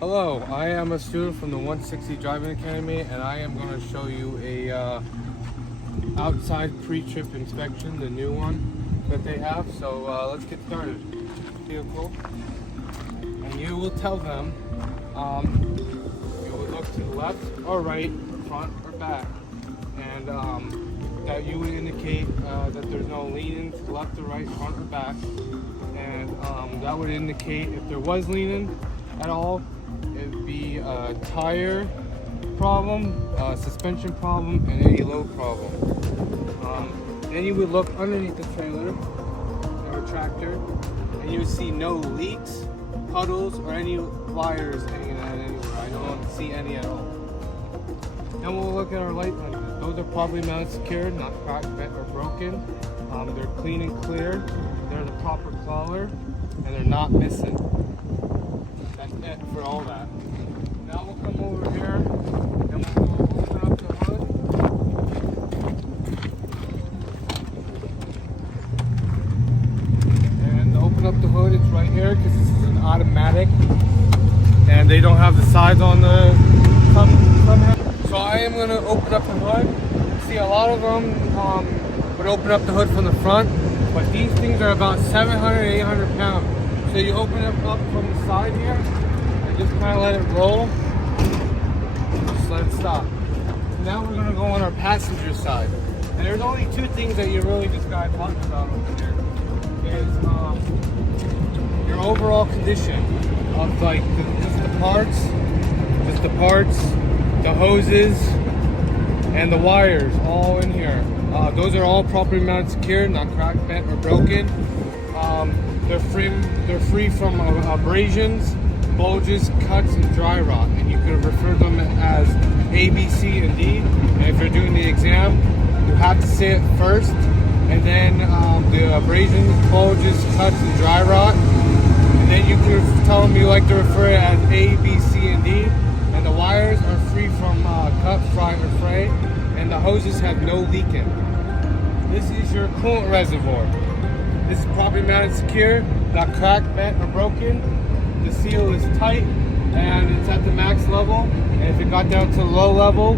Hello, I am a student from the 160 Driving Academy, and I am going to show you a outside pre-trip inspection, the new one that they have. So let's get started. Vehicle, and you will tell them you will look to the left or right, front or back, and that you would indicate that there's no leaning to the left or right, front or back, and that would indicate if there was leaning at all. It would be a tire problem, a suspension problem, and any load problem. Then you would look underneath the trailer or tractor, and you would see no leaks, puddles, or any wires hanging out anywhere. I don't see any at all. Then we'll look at our light lenses. Those are properly mounted secured, not cracked, bent, or broken. They're clean and clear. They're in the proper color, and they're not missing. That's it for all that. Now we'll come over here and we'll open up the hood. And to open up the hood, it's right here because this is an automatic and they don't have the sides on the somehow. So I am going to open up the hood. See, a lot of them would open up the hood from the front, but these things are about 700, 800 pounds. So you open it up from the side here, and just kind of let it roll. Just let it stop. Now we're going to go on our passenger side. And there's only two things that you really just got to talk about over here. Is your overall condition of like just the parts, the hoses, and the wires all in here. Those are all properly mounted secure, not cracked, bent, or broken. They're free from abrasions, bulges, cuts, and dry rot. And you can refer them as A, B, C, and D. And if you're doing the exam, you have to say it first, and then the abrasions, bulges, cuts, and dry rot. And then you can tell them you like to refer it as A, B, C, and D. And the wires are free from cut, fry, or fray. And the hoses have no leaking. This is your coolant reservoir. This is properly mounted secure, not cracked, bent, or broken. The seal is tight and it's at the max level. And if it got down to low level,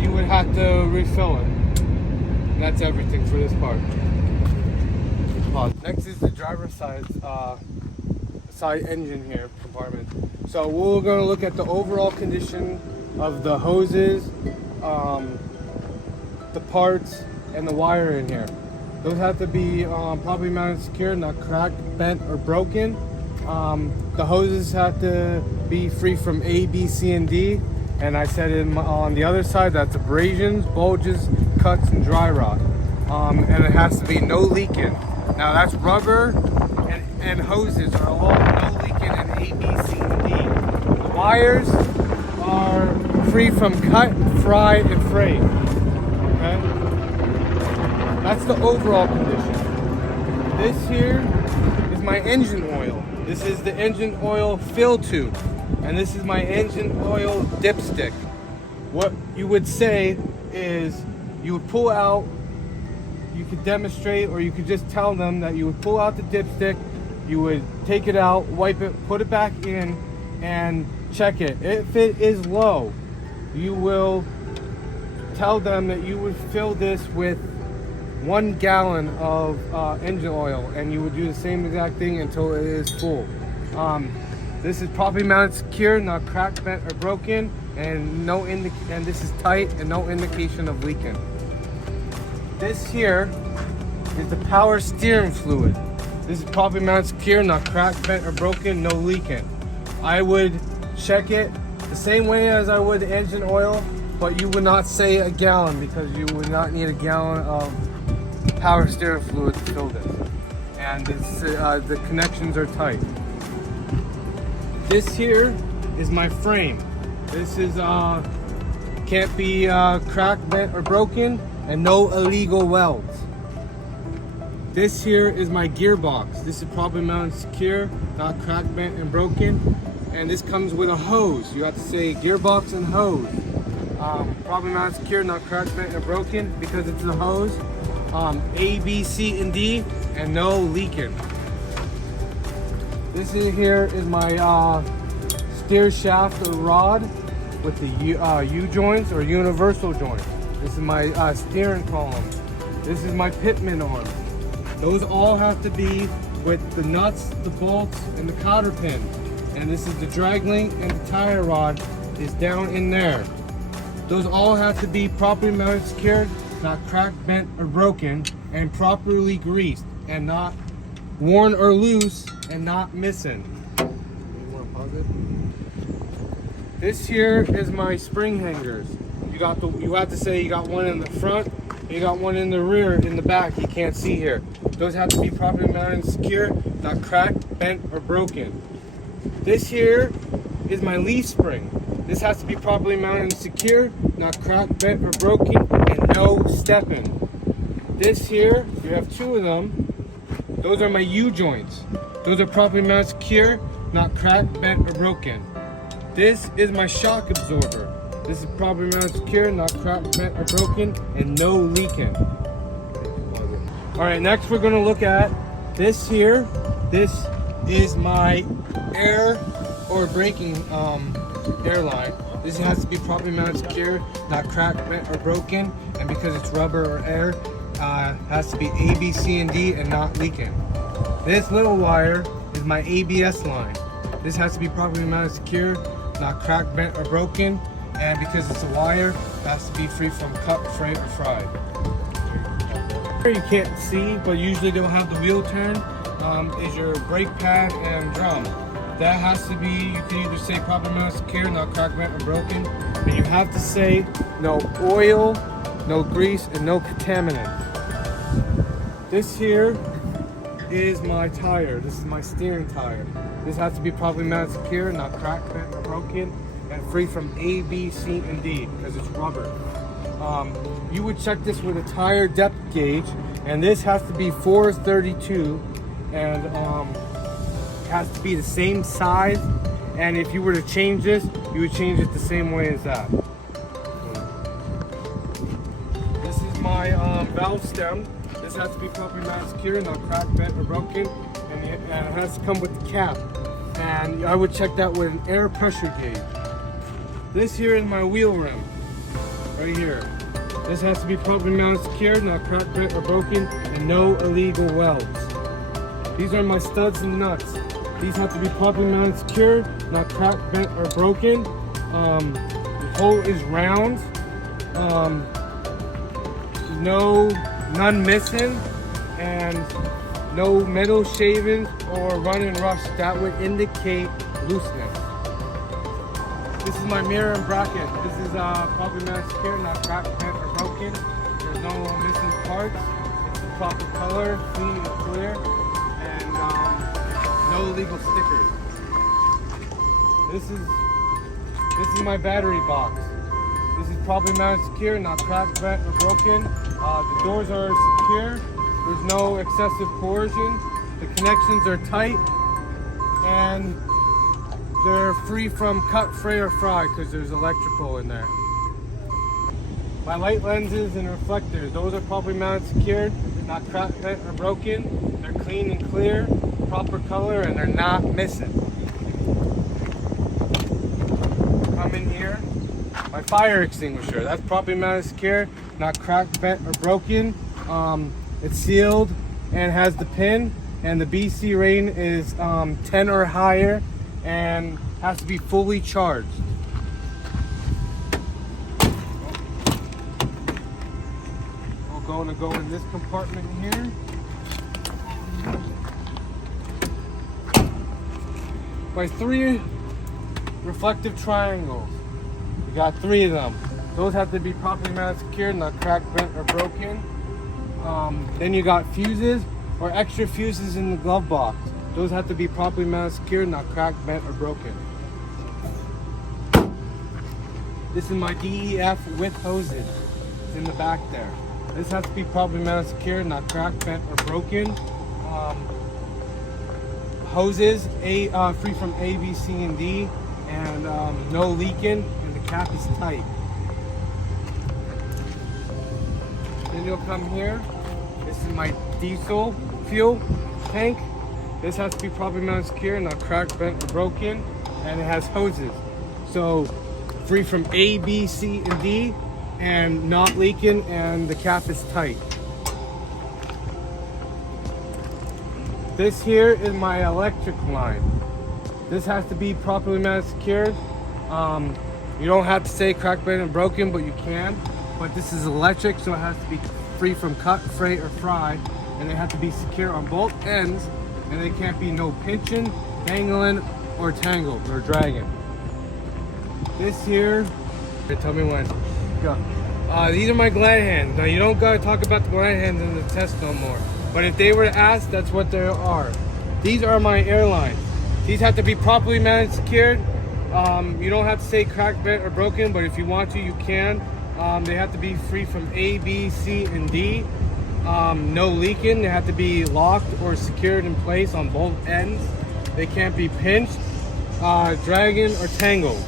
you would have to refill it. And that's everything for this part. Next is the driver's side engine here compartment. So we're going to look at the overall condition of the hoses, the parts, and the wire in here. Those have to be properly mounted secure, not cracked, bent, or broken. The hoses have to be free from A, B, C, and D. And I said on the other side, that's abrasions, bulges, cuts, and dry rot. And it has to be no leaking. Now that's rubber and hoses are all no leaking in A, B, C, and D. The wires are free from cut, fry, and fray. Okay? That's the overall condition. This here is my engine oil. This is the engine oil fill tube. And this is my engine oil dipstick. What you would say is you would pull out, you could demonstrate, or you could just tell them that you would pull out the dipstick, you would take it out, wipe it, put it back in, and check it. If it is low, you will tell them that you would fill this with 1 gallon of engine oil, and you would do the same exact thing until it is full. This is properly mounted secure, not cracked, bent, or broken, and and this is tight and no indication of leaking. This here is the power steering fluid. This is properly mounted secure, not cracked, bent, or broken, no leaking. I would check it the same way as I would the engine oil, but you would not say a gallon because you would not need a gallon of power steering fluid to fill this. And this, the connections are tight. This here is my frame. This is can't be cracked, bent, or broken, and no illegal welds. This here is my gearbox. This is properly mounted secure, not cracked, bent, and broken. And this comes with a hose. You have to say gearbox and hose. Properly mounted secure, not cracked, bent, or broken because it's the hose. A, B, C, and D, and no leaking. This in here is my steer shaft or rod with the U-joints or universal joint. This is my steering column. This is my pitman arm. Those all have to be with the nuts, the bolts, and the cotter pin. And this is the drag link, and the tire rod is down in there. Those all have to be properly mounted, secured, not cracked, bent, or broken, and properly greased, and not worn or loose, and not missing. This here is my spring hangers. You have to say you got one in the front, you got one in the rear, in the back. You can't see here. Those have to be properly mounted and secure, not cracked, bent, or broken. This here is my leaf spring. This has to be properly mounted and secure, not cracked, bent, or broken, and no stepping. This here, you have two of them. Those are my U-joints. Those are properly mounted, secure, not cracked, bent, or broken. This is my shock absorber. This is properly mounted, secure, not cracked, bent, or broken, and no leaking. All right, next we're gonna look at this here. This is my air or braking airline. This has to be properly mounted, secure, not cracked, bent, or broken, and because it's rubber or air, has to be A, B, C, and D, and not leaking. This little wire is my ABS line. This has to be properly mounted, secure, not cracked, bent, or broken, and because it's a wire, it has to be free from cut, fray, or fry. You can't see, but usually they'll have the wheel turn, is your brake pad and drum. That has to be, you can either say properly mounted, secure, not cracked, bent, or broken, but you have to say no oil, no grease, and no contaminant. This here is my tire. This is my steering tire. This has to be properly mounted, secure, not cracked, bent, or broken, and free from A, B, C, and D because it's rubber. You would check this with a tire depth gauge, and this has to be 432, and it has to be the same size. And if you were to change this, you would change it the same way as that. This is my valve stem. This has to be properly mounted, secure, not cracked, bent, or broken, and it has to come with the cap. And I would check that with an air pressure gauge. This here is my wheel rim, right here. This has to be properly mounted, secured, not cracked, bent, or broken, and no illegal welds. These are my studs and nuts. These have to be properly mounted, secured, not cracked, bent, or broken. The hole is round. None missing, and no metal shavings or running rust that would indicate looseness. This is my mirror and bracket. This is properly mounted, secure, not cracked, bent, or broken. There's no missing parts. It's the proper color, clean and clear, and no illegal stickers. This is my battery box. This is properly mounted, secure, not cracked, bent, or broken. The doors are secure. There's no excessive coercion. The connections are tight, and they're free from cut, fray, or fry because there's electrical in there. My light lenses and reflectors, those are properly mounted, secured, not cracked, bent, or broken. They're clean and clear, proper color, and they're not missing. Come in here. My fire extinguisher, that's properly mounted, secure, not cracked, bent, or broken. It's sealed and has the pin, and the BC rating is 10 or higher, and has to be fully charged. We're going to go in this compartment here. My 3 reflective triangles. We got 3 of them. Those have to be properly mounted, secured, not cracked, bent, or broken. Then you got fuses or extra fuses in the glove box. Those have to be properly mounted, secured, not cracked, bent, or broken. This is my DEF with hoses. It's in the back there. This has to be properly mounted, secured, not cracked, bent, or broken. Hoses, free from A, B, C, and D, and no leaking, and the cap is tight. Then you'll come here. This is my diesel fuel tank. This has to be properly mounted, secure, not cracked, bent, or broken. and it has hoses. So free from A, B, C, and D, and not leaking, and the cap is tight. This here is my electric line. This has to be properly mounted secured. You don't have to say cracked, bent, and broken, but you can. But this is electric, so it has to be free from cut, fray, or fry, and they have to be secure on both ends, and they can't be no pinching, dangling, or tangled, or dragging. This here, tell me when. Go. These are my glad hands. Now you don't gotta talk about the glad hands in the test no more. But if they were to ask, that's what they are. These are my airlines. These have to be properly mounted, secured. You don't have to say cracked, bent, or broken, but if you want to, you can. They have to be free from A, B, C, and D. No leaking. They have to be locked or secured in place on both ends. They can't be pinched, dragging, or tangled.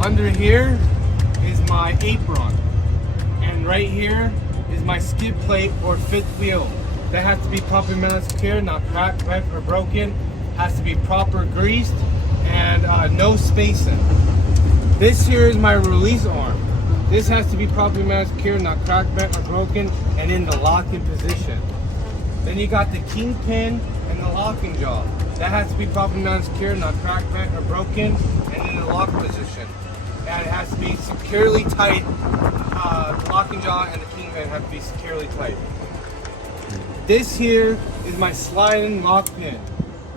Under here is my apron, and right here is my skid plate or fifth wheel. That has to be properly mounted, secure, not cracked, bent, or broken. Has to be proper greased, and no spacing. This here is my release arm. This has to be properly mounted, secure, not cracked, bent, or broken, and in the locking position. Then you got the kingpin and the locking jaw. That has to be properly mounted, secure, not cracked, bent, or broken, and in the lock position. And it has to be securely tight. The locking jaw and the kingpin have to be securely tight. This here is my sliding lock pin.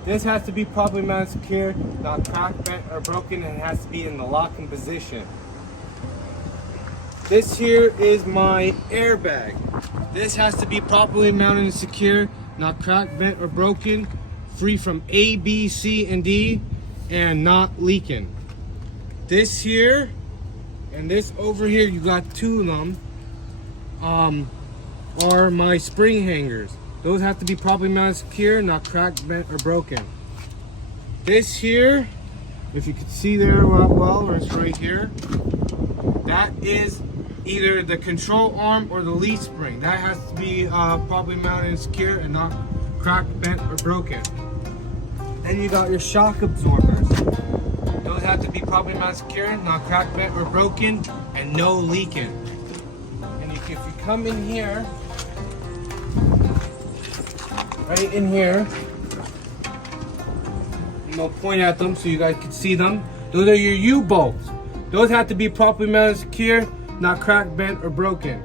This has to be properly mounted, secure, not cracked, bent, or broken, and it has to be in the locking position. This here is my airbag. This has to be properly mounted and secure, not cracked, bent, or broken, free from A, B, C, and D, and not leaking. This here and this over here, you got two of them, are my spring hangers. Those have to be properly mounted, secure, not cracked, bent, or broken. This here, if you can see there well, or it's right here, that is either the control arm or the leaf spring. That has to be properly mounted and secure and not cracked, bent, or broken. Then you got your shock absorbers. Those have to be properly mounted, secure, not cracked, bent, or broken, and no leaking. And if you come in here, right in here, I'm gonna point at them so you guys can see them. Those are your U-bolts. Those have to be properly mounted, secure, not cracked, bent, or broken.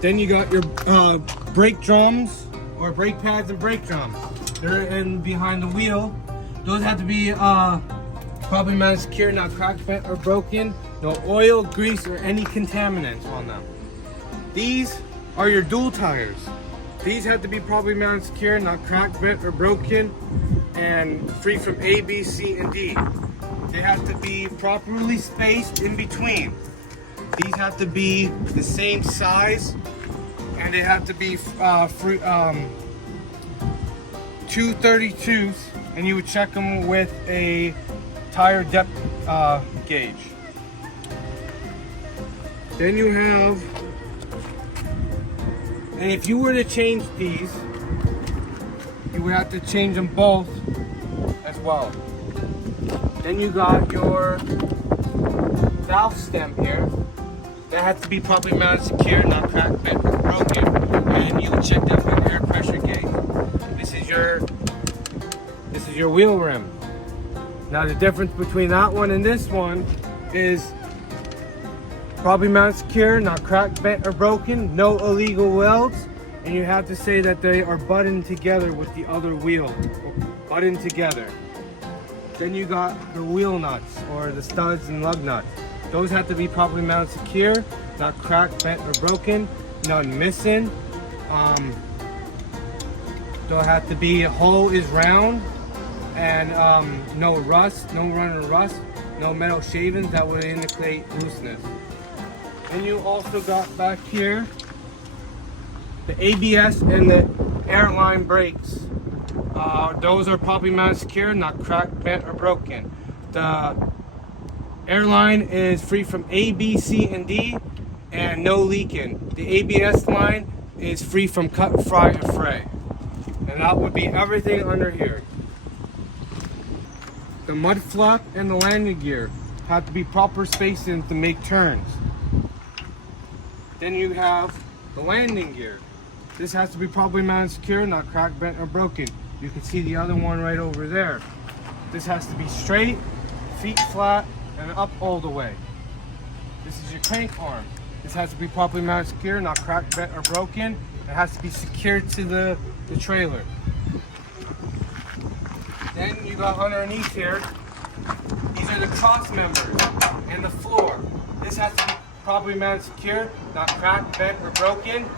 Then you got your brake drums or brake pads and brake drums. They're in behind the wheel. Those have to be properly mounted, secure, not cracked, bent, or broken. No oil, grease, or any contaminants on them. These are your dual tires. These have to be properly mounted, secure, not cracked, bent, or broken, and free from A, B, C, and D. They have to be properly spaced in between. These have to be the same size, and they have to be 232s, and you would check them with a tire depth gauge. Then you have, and if you were to change these, you would have to change them both as well. Then you got your valve stem here. That has to be properly mounted, secure, not cracked, bent, or broken. And you would check that with air pressure gauge. This is your wheel rim. Now the difference between that one and this one is properly mounted, secure, not cracked, bent, or broken, no illegal welds, and you have to say that they are buttoned together with the other wheel, buttoned together. Then you got the wheel nuts or the studs and lug nuts. Those have to be properly mounted, secure, not cracked, bent, or broken, none missing. They'll have to be, hole is round, and no rust, no running rust, no metal shavings that would indicate looseness. And you also got back here the ABS and the airline brakes. Those are properly mounted, secure, not cracked, bent, or broken. The airline is free from A, B, C, and D, and no leaking. The ABS line is free from cut, fry, and fray. And that would be everything under here. The mud flap and the landing gear have to be proper spacing to make turns. Then you have the landing gear. This has to be properly mounted secure, not cracked, bent, or broken. You can see the other one right over there. This has to be straight, feet flat, and up all the way. This is your crank arm. This has to be properly mounted secure, not cracked, bent, or broken. It has to be secured to the trailer. Then you got underneath here, these are the cross members and the floor. This has to be properly mounted secure, not cracked, bent, or broken.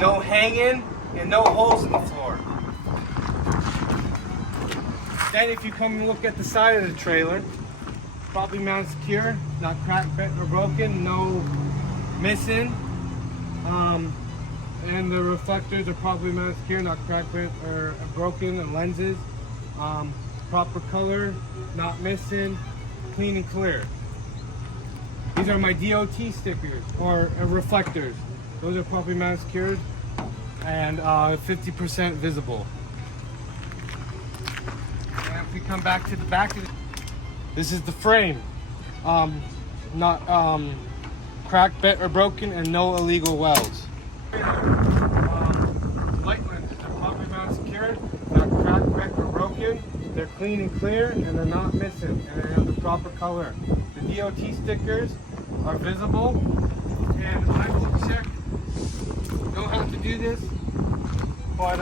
No hanging and no holes in the floor. Then if you come and look at the side of the trailer, properly mounted secure, not cracked, bent, or broken, no missing. And the reflectors are properly mounted secure, not cracked, bent, or broken, and lenses. Proper color, not missing, clean and clear. These are my DOT stickers, or reflectors. Those are properly mounted secured and 50% visible. And if we come back to the back of this is the frame. Not cracked, bent, or broken, and no illegal welds. Light lenses are properly mounted secured, not cracked, bent, or broken. They're clean and clear, and they're not missing, and they have the proper color. The DOT stickers are visible, and I will check. You don't have to do this, but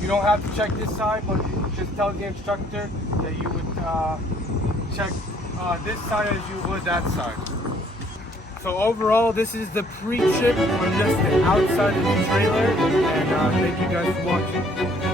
you don't have to check this side, but just tell the instructor that you would check this side as you would that side. So overall, this is the pre-trip on just the outside of the trailer, and thank you guys for watching.